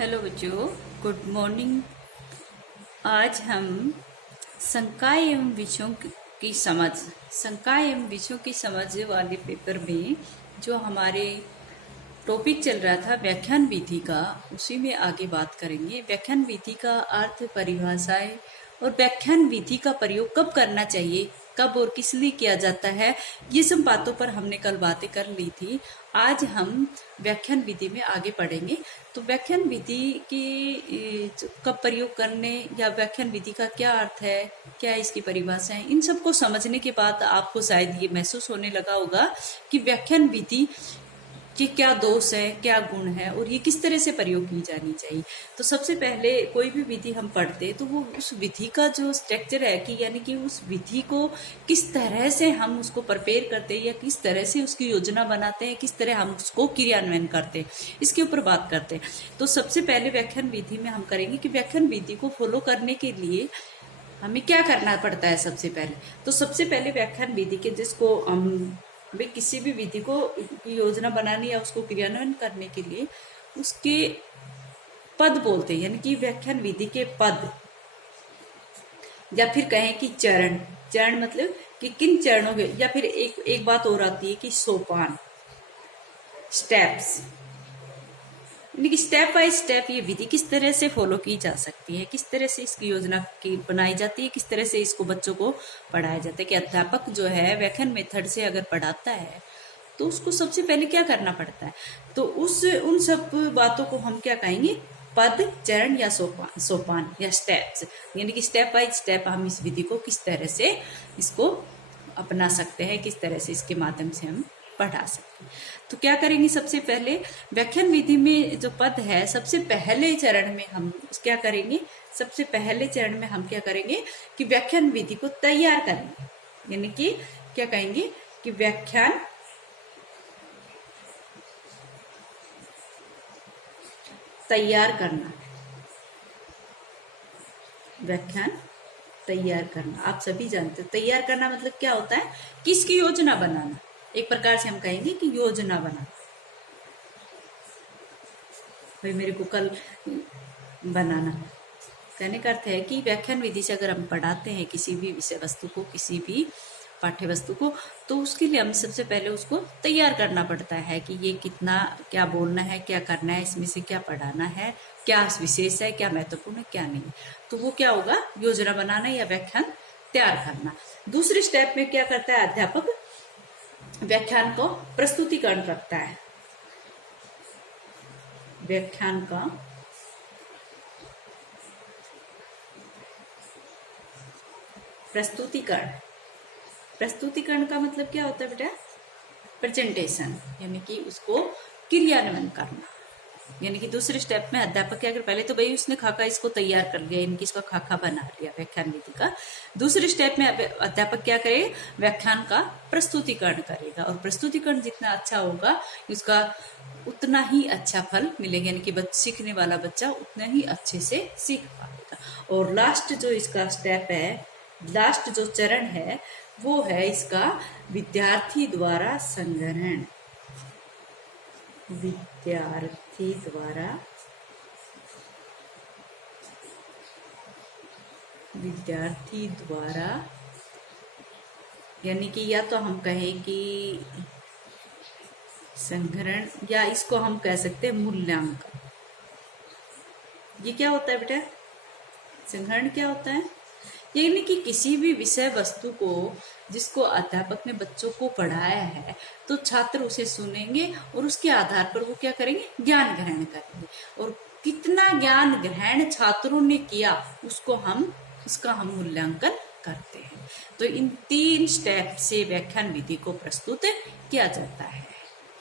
Hello बच्चों, good morning. आज हम संकाय एवं विषयों की समझ संकाय एवं विषयों की समझ वाले पेपर में जो हमारे टॉपिक चल रहा था व्याख्यान विधि का, उसी में आगे बात करेंगे। व्याख्यान विधि का अर्थ, परिभाषाएं और व्याख्यान विधि का प्रयोग कब करना चाहिए, कब और किस लिए किया जाता है, ये सब बातों पर हमने कल बातें कर ली थी। आज हम व्याख्यान विधि में आगे पढ़ेंगे। तो व्याख्यान विधि की कब प्रयोग करने या व्याख्यान विधि का क्या अर्थ है, क्या इसकी परिभाषा है, इन सबको समझने के बाद आपको शायद ये महसूस होने लगा होगा कि व्याख्यान विधि कि क्या दोष है, क्या गुण है और ये किस तरह से प्रयोग की जानी चाहिए। तो सबसे पहले कोई भी विधि हम पढ़ते हैं तो वो उस विधि का जो स्ट्रक्चर है कि यानी कि उस विधि को किस तरह से हम उसको प्रिपेयर करते हैं या किस तरह से उसकी योजना बनाते हैं, किस तरह हम उसको क्रियान्वयन करते हैं, इसके ऊपर बात करते हैं। तो सबसे पहले व्याख्यान विधि में हम करेंगे कि व्याख्यान विधि को फॉलो करने के लिए हमें क्या करना पड़ता है। सबसे पहले तो सबसे पहले व्याख्यान विधि के जिसको हम भाई किसी भी विधि को की योजना बनाने या उसको क्रियान्वयन करने के लिए उसके पद बोलते हैं, यानी कि व्याख्यान विधि के पद, या फिर कहें कि चरण। चरण मतलब कि किन चरणों के, या फिर एक बात और आती है कि सोपान, स्टेप्स, यानी कि स्टेप बाय स्टेप ये विधि किस तरह से फॉलो की जा सकती है, किस तरह से इसकी योजना की बनाई जाती है, किस तरह से इसको बच्चों को पढ़ाया जाता है। कि अध्यापक जो है व्याख्यान मेथड से अगर पढ़ाता है तो उसको सबसे पहले क्या करना पड़ता है। तो उन सब बातों को हम क्या कहेंगे, पद, चरण या सोपान या स्टेप्स, यानी कि स्टेप बाय स्टेप हम इस विधि को किस तरह से इसको अपना सकते हैं, किस तरह से इसके माध्यम से हम पढ़ा सकते हैं। तो क्या करेंगे, सबसे पहले व्याख्यान विधि में जो पद है, सबसे पहले चरण में हम क्या करेंगे, सबसे पहले चरण में हम क्या करेंगे कि व्याख्यान विधि को तैयार करेंगे। यानी कि क्या कहेंगे कि व्याख्यान तैयार करना, व्याख्यान तैयार करना। आप सभी जानते हो तैयार करना मतलब क्या होता है, किसकी योजना बनाना। एक प्रकार से हम कहेंगे कि योजना बनाना। भाई मेरे को कल बनाना, कहने का अर्थ है कि व्याख्यान विधि से अगर हम पढ़ाते हैं किसी भी विषय वस्तु को, किसी भी पाठ्य वस्तु को, तो उसके लिए हमें सबसे पहले उसको तैयार करना पड़ता है कि ये कितना, क्या बोलना है, क्या करना है, इसमें से क्या पढ़ाना है, क्या विशेष है, क्या महत्वपूर्ण है, क्या नहीं। तो वो क्या होगा, योजना बनाना या व्याख्यान तैयार करना। दूसरे स्टेप में क्या करता है अध्यापक, व्याख्यान को प्रस्तुतिकरण करता है। व्याख्यान का प्रस्तुतिकरण, प्रस्तुतिकरण का मतलब क्या होता है बेटा, प्रेजेंटेशन, यानी कि उसको क्रियान्वयन करना। यानी कि दूसरे स्टेप में अध्यापक क्या कर, पहले तो भाई उसने खाका इसको तैयार कर लिया, यानी कि इसका खाका बना लिया व्याख्यान विधि का। दूसरे स्टेप में अध्यापक क्या करे, व्याख्यान का प्रस्तुतिकरण करेगा, और प्रस्तुतिकरण जितना अच्छा होगा उसका उतना ही अच्छा फल मिलेगा, यानी कि सीखने वाला बच्चा उतना ही अच्छे से सीख पाएगा। और लास्ट जो इसका स्टेप है, लास्ट जो चरण है वो है इसका विद्यार्थी द्वारा संग्रहण। विद्यार्थी द्वारा यानी कि या तो हम कहें कि संग्रहण, या इसको हम कह सकते हैं मूल्यांकन। ये क्या होता है बेटा, संग्रहण क्या होता है, यानी कि किसी भी विषय वस्तु को जिसको अध्यापक ने बच्चों को पढ़ाया है तो छात्र उसे सुनेंगे और उसके आधार पर वो क्या करेंगे, ज्ञान ग्रहण करेंगे। और कितना ज्ञान ग्रहण छात्रों ने किया उसका हम मूल्यांकन करते हैं। तो इन 3 स्टेप से व्याख्यान विधि को प्रस्तुत किया जाता है।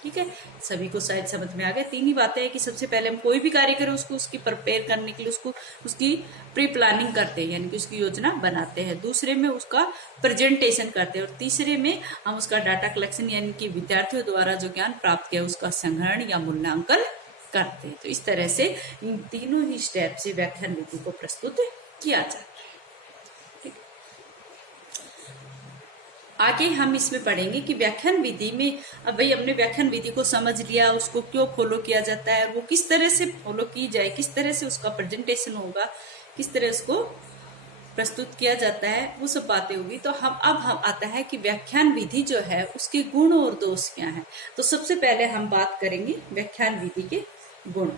ठीक है, सभी को शायद समझ में आ गया। 3 ही बातें हैं कि सबसे पहले हम कोई भी कार्य करें उसको उसकी प्रिपेयर करने के लिए उसकी प्री प्लानिंग करते हैं, यानी कि उसकी योजना बनाते हैं। दूसरे में उसका प्रेजेंटेशन करते हैं, और तीसरे में हम उसका डाटा कलेक्शन, यानी कि विद्यार्थियों द्वारा जो ज्ञान प्राप्त किया उसका संग्रहण या मूल्यांकन करते हैं। तो इस तरह से इन तीनों ही स्टेप से व्याख्यान विधि को प्रस्तुत किया जाता है। आगे हम इसमें पढ़ेंगे कि व्याख्यान विधि में, अब भाई हमने व्याख्यान विधि को समझ लिया, उसको क्यों फॉलो किया जाता है, वो किस तरह से फॉलो की जाए, किस तरह से उसका प्रेजेंटेशन होगा, किस तरह उसको प्रस्तुत किया जाता है, वो सब बातें होगी। तो हम आता है कि व्याख्यान विधि जो है उसके गुण और दोष क्या हैं। तो सबसे पहले हम बात करेंगे व्याख्यान विधि के गुण।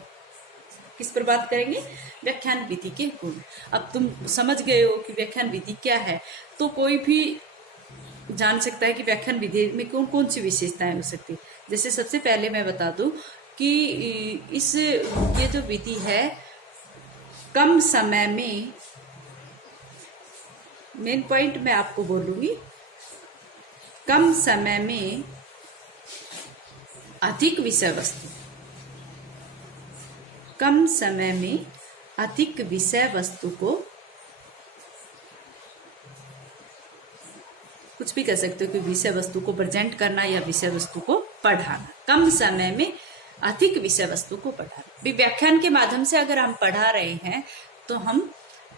किस पर बात करेंगे? व्याख्यान विधि के गुण। अब तुम समझ गए हो कि व्याख्यान विधि क्या है, तो कोई भी जान सकता है कि व्याख्यान विधि में कौन कौन सी विशेषताएं हो सकती है। जैसे सबसे पहले मैं बता दूं कि ये जो विधि है कम समय में, मेन पॉइंट मैं आपको बोलूंगी, कम समय में अधिक विषय वस्तु, कम समय में अधिक विषय वस्तु को, कुछ भी कह सकते हो कि विषय वस्तु को प्रेजेंट करना या विषय वस्तु को पढ़ाना, कम समय में अधिक विषय वस्तु को पढ़ाना। व्याख्यान के माध्यम से अगर हम पढ़ा रहे हैं तो हम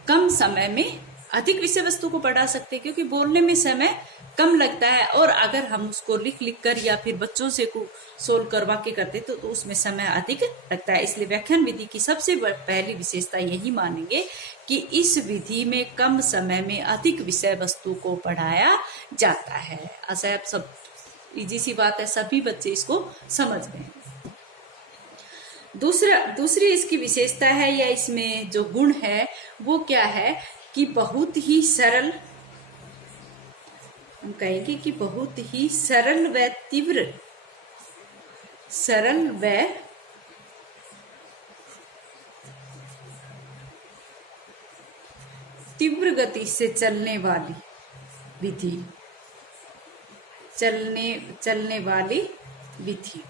कम समय में अधिक विषय वस्तु को पढ़ा सकते हैं, क्योंकि बोलने में समय कम लगता है, और अगर हम उसको लिख लिख कर या फिर बच्चों से को सोल्व करवा के करते तो उसमें समय अधिक लगता है। इसलिए व्याख्यान विधि की सबसे पहली विशेषता यही मानेंगे कि इस विधि में कम समय में अधिक विषय वस्तु को पढ़ाया जाता है। ऐसा आप सब इजी सी बात है, सभी बच्चे इसको समझ गए। दूसरी इसकी विशेषता है या इसमें जो गुण है वो क्या है कि बहुत ही सरल, हम कहेंगे कि बहुत ही सरल व तीव्र गति से चलने वाली विधि, चलने वाली विधि,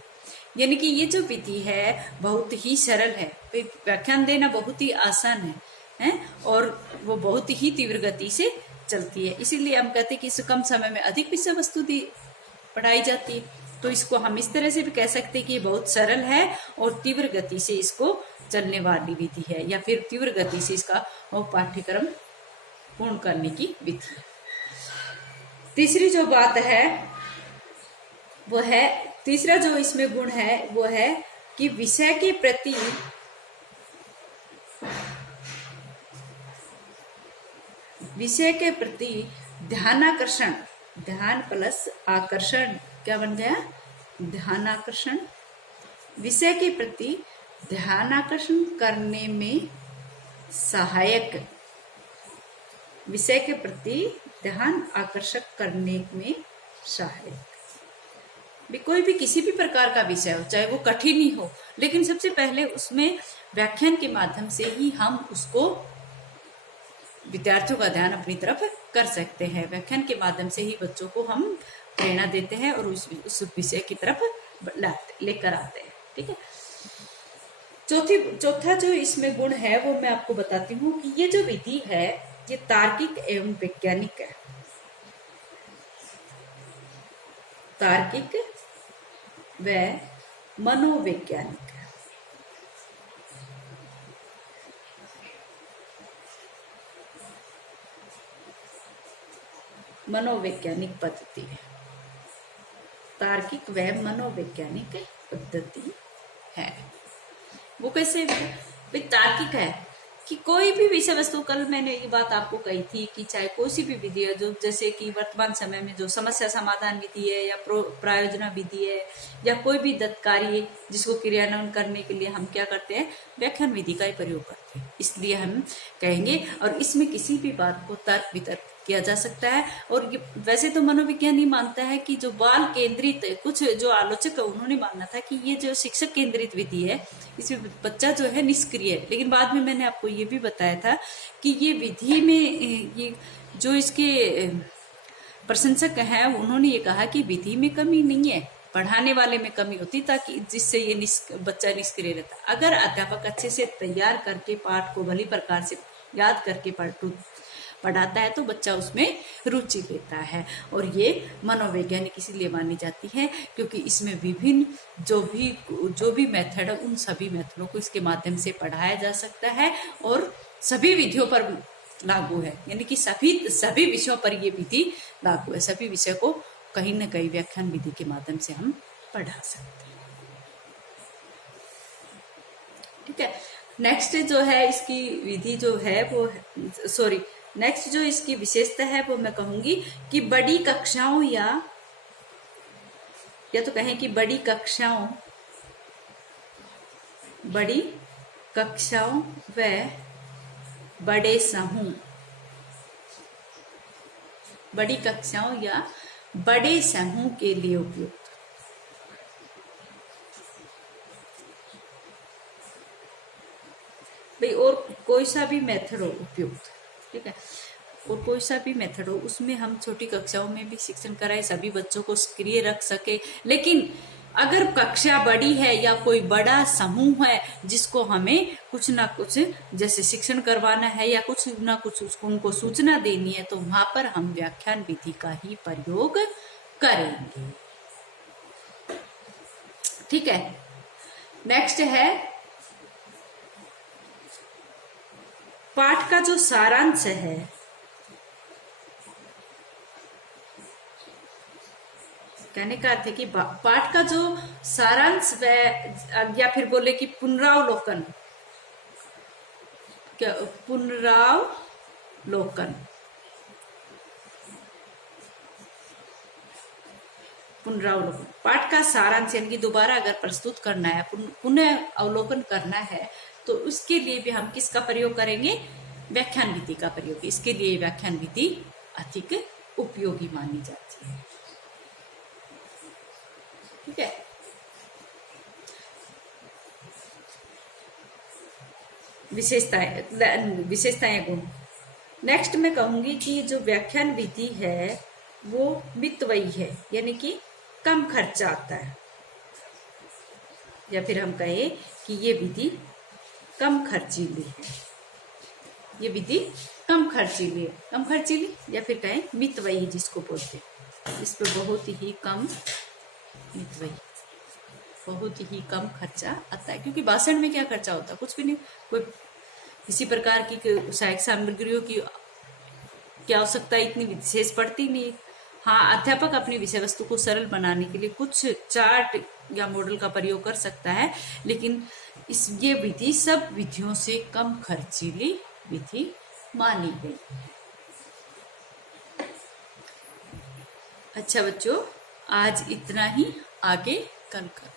यानी कि ये जो विधि है बहुत ही सरल है, व्याख्यान देना बहुत ही आसान है और वो बहुत ही तीव्र गति से चलती है। इसीलिए हम कहते हैं कि इस कम समय में अधिक विषय वस्तु पढ़ाई जाती है। तो इसको हम इस तरह से भी कह सकते हैं कि ये बहुत सरल है और तीव्र गति से इसको चलने वाली विधि है, या फिर तीव्र गति से इसका पाठ्यक्रम पूर्ण करने की विधि। तीसरी जो बात है वो है, तीसरा जो इसमें गुण है वो है कि विषय के प्रति ध्यानाकर्षण, ध्यान प्लस आकर्षण क्या बन गया? ध्यानाकर्षण। विषय के प्रति ध्यानाकर्षण करने में सहायक, विषय के प्रति ध्यान आकर्षक करने में सहायक। कोई भी किसी भी प्रकार का विषय हो, चाहे वो कठिन ही हो, लेकिन सबसे पहले उसमें व्याख्यान के माध्यम से ही हम उसको, विद्यार्थियों का ध्यान अपनी तरफ कर सकते हैं। व्याख्यान के माध्यम से ही बच्चों को हम प्रेरणा देते हैं और उस विषय की तरफ लेकर आते हैं। ठीक है। चौथा जो इसमें गुण है वो मैं आपको बताती हूँ कि ये जो विधि है ये तार्किक एवं वैज्ञानिक है। तार्किक व मनोवैज्ञानिक। मनोवैज्ञानिक पद्धति है, तार्किक व मनोवैज्ञानिक पद्धति है। वो कैसे? भाई तार्किक है कि कोई भी विषय वस्तु, कल मैंने ये बात आपको कही थी कि चाहे कोई सी भी विधि है, जो जैसे कि वर्तमान समय में जो समस्या समाधान विधि है या प्रायोजना विधि है या कोई भी दत्त कार्य जिसको क्रियान्वयन करने के लिए हम क्या करते हैं? व्याख्यान विधि का ही प्रयोग करते हैं। इसलिए हम कहेंगे, और इसमें किसी भी बात को तर्क वितर्क किया जा सकता है। और वैसे तो मनोविज्ञान ही मानता है कि जो बाल केंद्रित, कुछ जो आलोचक है उन्होंने माना था कि ये जो शिक्षक केंद्रित विधि है इसमें बच्चा जो है निष्क्रिय है, लेकिन बाद में मैंने आपको ये भी बताया था कि ये विधि में ये जो इसके प्रशंसक हैं उन्होंने ये कहा कि विधि में कमी नहीं है, पढ़ाने वाले में कमी होती ताकि जिससे ये बच्चा निष्क्रिय रहता। अगर अध्यापक अच्छे से तैयार करके पाठ को भली प्रकार से याद करके पढ़ाता है तो बच्चा उसमें रुचि लेता है। और ये मनोवैज्ञानिक इसीलिए मानी जाती है क्योंकि इसमें विभिन्न जो भी मेथड है उन सभी मेथडों को इसके माध्यम से पढ़ाया जा सकता है और सभी विधियों पर लागू है, यानी कि सभी सभी विषयों पर ये विधि लागू है। सभी विषय को कहीं न कहीं व्याख्यान विधि के माध्यम से हम पढ़ा सकते हैं। ठीक है। नेक्स्ट जो है इसकी विधि जो है वो, सॉरी, नेक्स्ट जो इसकी विशेषता है वो मैं कहूंगी कि बड़ी कक्षाओं या तो कहें कि बड़ी कक्षाओं व बड़े समूह, बड़ी कक्षाओं या बड़े समूह के लिए उपयुक्त। भाई और कोई सा भी मेथड हो उपयुक्त, ठीक है, और कोई सा भी मेथड हो उसमें हम छोटी कक्षाओं में भी शिक्षण कराए, सभी बच्चों को सक्रिय रख सके। लेकिन अगर कक्षा बड़ी है या कोई बड़ा समूह है जिसको हमें कुछ ना कुछ जैसे शिक्षण करवाना है या कुछ ना कुछ उसको उनको सूचना देनी है, तो वहां पर हम व्याख्यान विधि का ही प्रयोग करेंगे। ठीक है। नेक्स्ट है पाठ का जो सारांश है, कहने का अर्थ है कि पाठ का जो सारांश व या फिर बोले कि पुनरावलोकन, क्या पुनरावलोकन पाठ का सारांश यानी कि दोबारा अगर प्रस्तुत करना है, पुनः अवलोकन करना है, तो उसके लिए भी हम किसका प्रयोग करेंगे? व्याख्यान विधि का प्रयोग। इसके लिए व्याख्यान विधि अधिक उपयोगी मानी जाती है। ठीक है। विशेषताएं गुण। नेक्स्ट मैं कहूंगी कि जो व्याख्यान विधि है वो मितव्ययी है, यानी कि कम खर्चा आता है, या फिर हम कहें कि ये विधि कम खर्चीली है। ये विधि कम खर्चीली है, कम खर्चीली या फिर कहें मितव्ययी जिसको बोलते हैं। इस पर बहुत ही कम मितव्ययी, बहुत ही कम खर्चा आता है, क्योंकि भाषण में क्या खर्चा होता है? कुछ भी नहीं। कोई किसी प्रकार की सहायक सामग्रियों की आवश्यकता इतनी विशेष पड़ती नहीं। हाँ, अध्यापक अपनी विषय वस्तु को सरल बनाने के लिए कुछ चार्ट या मॉडल का प्रयोग कर सकता है, लेकिन ये विधि सब विधियों से कम खर्चीली विधि मानी गई। अच्छा बच्चों, आज इतना ही, आगे कल कर